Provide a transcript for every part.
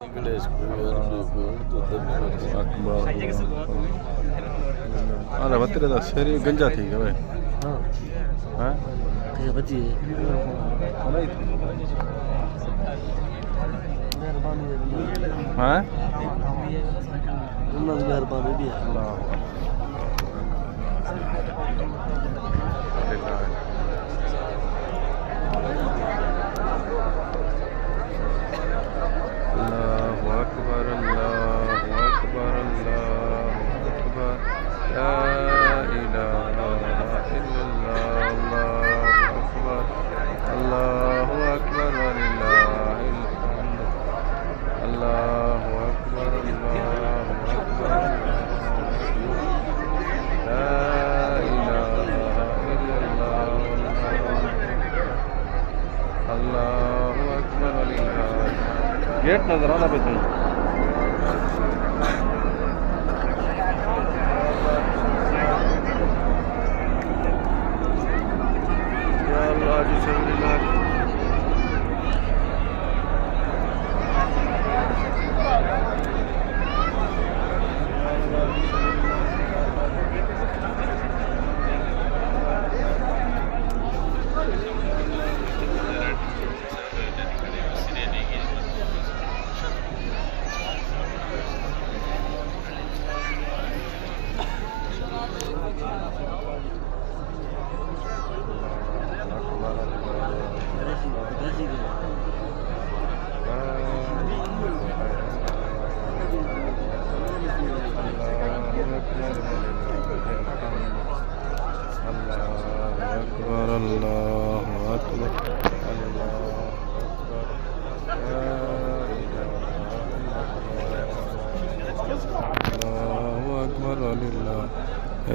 अरे बतरे तो शेरी गंजा थी गए हाँ हैं ये बची है नहीं थी मेहरबानी है हैं अल्लाह की मेहरबानी भी है अल्लाहु अकबर अल्लाहु अकबर अल्लाहु अकबर ला इलाहा इल्लल्लाह अल्लाहु अकबर वलिल्लाहिल हम्द अल्लाहु अकबर ला इलाहा इल्लल्लाह अल्लाहु अकबर वलिल्लाहिल गेट नजर आना पे तुम या अल्लाह जी सल्लल्लाहु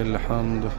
الحمد